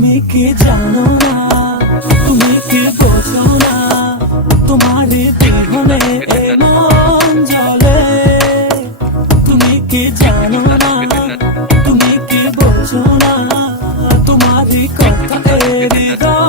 তুমি কি জানো না, তুমি কি বোঝো না, তোমার বিহনে এ মন জ্বলে। তুমি কি জানো না, তুমি কি বোঝো না, তোমার কথা হৃদয়